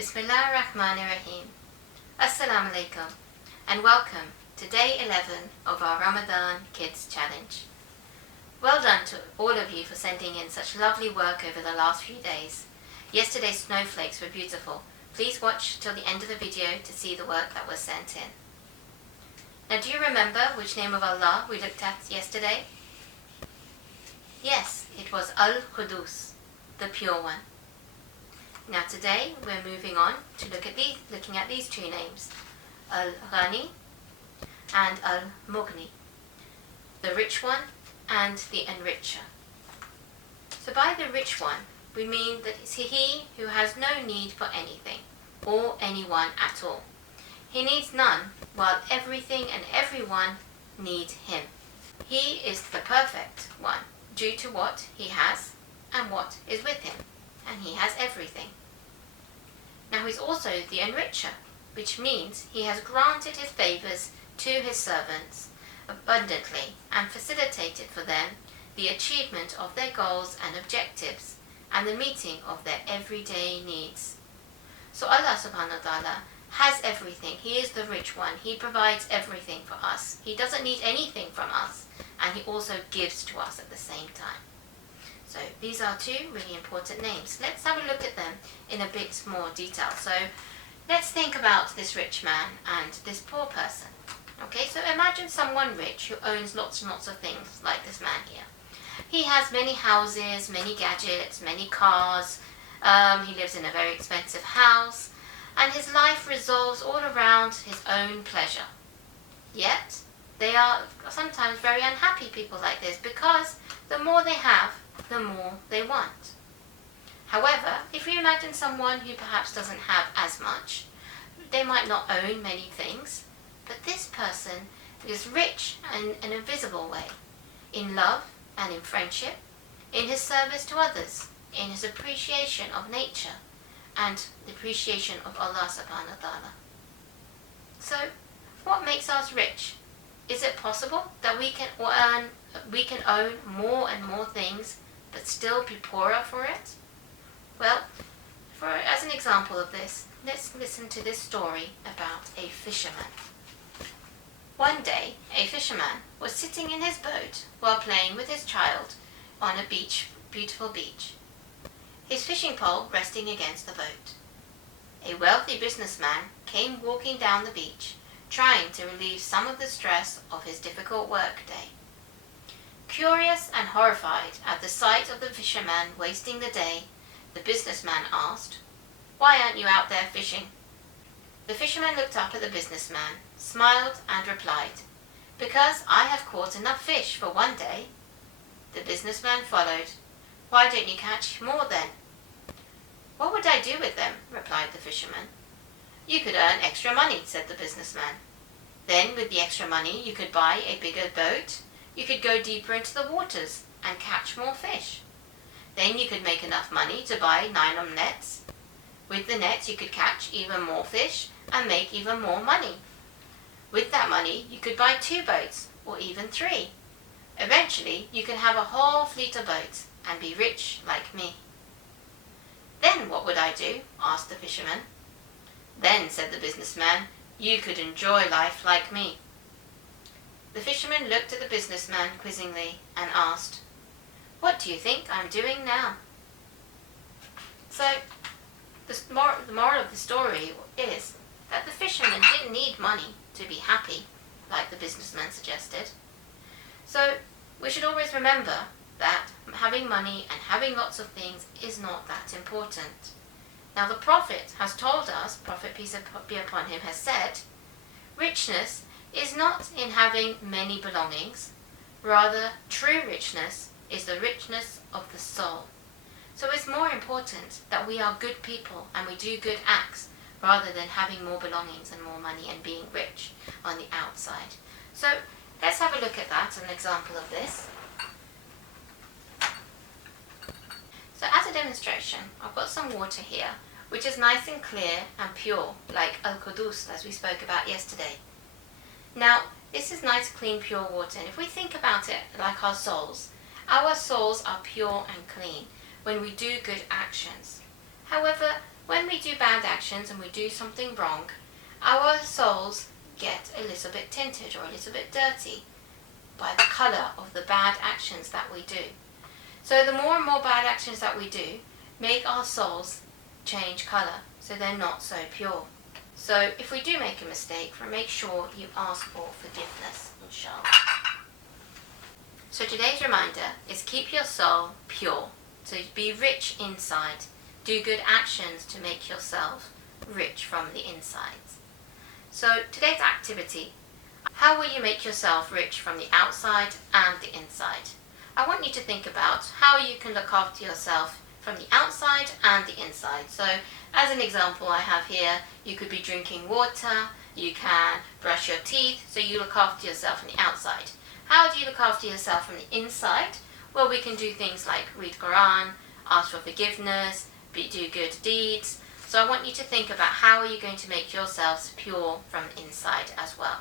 Bismillahir-Rahmanir-Rahim. Assalamu alaikum and welcome to day 11 of our Ramadan Kids Challenge. Well done to all of you for sending in such lovely work over the last few days. Yesterday's snowflakes were beautiful. Please watch till the end of the video to see the work that was sent in. Now, do you remember which name of Allah we looked at yesterday? Yes, it was Al-Qudus, the Pure One. Now today we're moving on to looking at these two names, Al-Ghani and Al-Mughni, the rich one and the enricher. So by the rich one, we mean that it's he who has no need for anything or anyone at all. He needs none, while everything and everyone need him. He is the perfect one, due to what he has and what is with him, and he has everything. Now he's also the enricher, which means he has granted his favours to his servants abundantly and facilitated for them the achievement of their goals and objectives and the meeting of their everyday needs. So Allah subhanahu wa ta'ala has everything. He is the rich one. He provides everything for us. He doesn't need anything from us, and he also gives to us at the same time. So these are two really important names. Let's have a look at them in a bit more detail. So let's think about this rich man and this poor person. Okay, so imagine someone rich who owns lots and lots of things like this man here. He has many houses, many gadgets, many cars. He lives in a very expensive house, and his life revolves all around his own pleasure. Yet, they are sometimes very unhappy people like this, because the more they have, the more they want. However, if you imagine someone who perhaps doesn't have as much, they might not own many things, but this person is rich in an invisible way, in love and in friendship, in his service to others, in his appreciation of nature, and the appreciation of Allah subhanahu wa ta'ala. So, what makes us rich? Is it possible that we can own more and more things but still be poorer for it? Well, as an example of this, let's listen to this story about a fisherman. One day, a fisherman was sitting in his boat while playing with his child on a beautiful beach, his fishing pole resting against the boat. A wealthy businessman came walking down the beach, trying to relieve some of the stress of his difficult work day. Curious and horrified at the sight of the fisherman wasting the day, the businessman asked, "Why aren't you out there fishing?" The fisherman looked up at the businessman, smiled and replied, "Because I have caught enough fish for one day." The businessman followed, "Why don't you catch more then?" "What would I do with them?" replied the fisherman. "You could earn extra money," said the businessman. "Then with the extra money you could buy a bigger boat. You could go deeper into the waters and catch more fish. Then you could make enough money to buy nylon nets. With the nets you could catch even more fish and make even more money. With that money you could buy 2 boats or even 3. Eventually you could have a whole fleet of boats and be rich like me." "Then what would I do?" asked the fisherman. "Then," said the businessman, "you could enjoy life like me." The fisherman looked at the businessman quizzingly and asked, "What do you think I'm doing now?" So, the moral of the story is that the fisherman didn't need money to be happy, like the businessman suggested. So, we should always remember that having money and having lots of things is not that important. Now the Prophet has told us, Prophet peace be upon him has said, richness is not in having many belongings, rather true richness is the richness of the soul. So it's more important that we are good people and we do good acts rather than having more belongings and more money and being rich on the outside. So let's have a look at that, an example of this. So as a demonstration, I've got some water here, which is nice and clear and pure, like Al-Qudus, as we spoke about yesterday. Now, this is nice, clean, pure water, and if we think about it like our souls are pure and clean when we do good actions. However, when we do bad actions and we do something wrong, our souls get a little bit tinted or a little bit dirty by the colour of the bad actions that we do. So the more and more bad actions that we do make our souls change colour, so they're not so pure. So if we do make a mistake, make sure you ask for forgiveness, inshallah. So today's reminder is keep your soul pure. So be rich inside. Do good actions to make yourself rich from the inside. So today's activity, how will you make yourself rich from the outside and the inside? I want you to think about how you can look after yourself from the outside and the inside. So as an example I have here, you could be drinking water, you can brush your teeth, so you look after yourself from the outside. How do you look after yourself from the inside? Well, we can do things like read Quran, ask for forgiveness, do good deeds. So I want you to think about how are you going to make yourselves pure from the inside as well.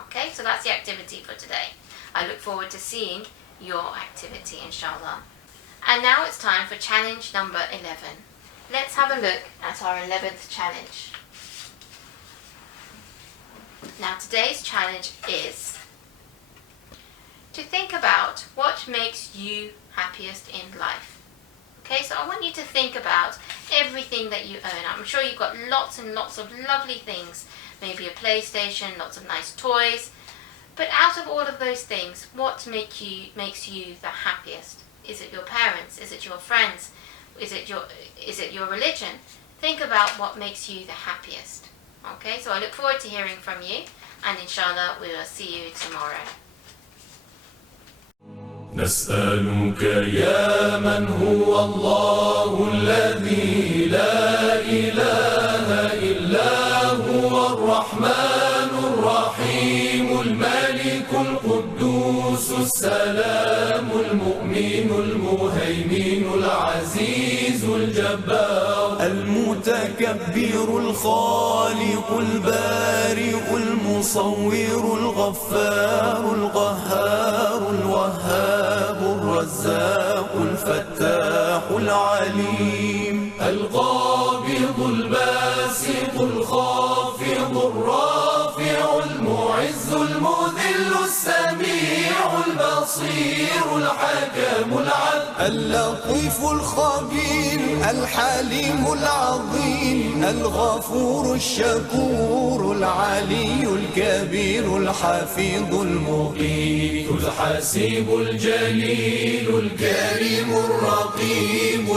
Okay, so that's the activity for today. I look forward to seeing your activity, inshallah. And now it's time for challenge number 11. Let's have a look at our 11th challenge. Now today's challenge is to think about what makes you happiest in life. Okay, so I want you to think about everything that you own. I'm sure you've got lots and lots of lovely things, maybe a PlayStation, lots of nice toys. But out of all of those things, what makes you the happiest? Is it your parents? Is it your friends? Is it your religion? Think about what makes you the happiest. Okay, so I look forward to hearing from you, and inshallah we will see you tomorrow. نسألك يا من هو الله الذي لا إله إلا هو الرحمن الرحيم الملك القدوس السلام المؤمن المهيمن العزيز الجبار المتكبر الخالق البارئ المصور الغفار القهار الوهاب الرزاق الفتاح العليم القابض الباسط الخافض الرافع المعز المذل السميع البصير الحكم العدل اللطيف الخبير الحليم العظيم الغفور الشكور العلي الكبير الحفيظ المقيت الحسيب الجليل الكريم الرقيب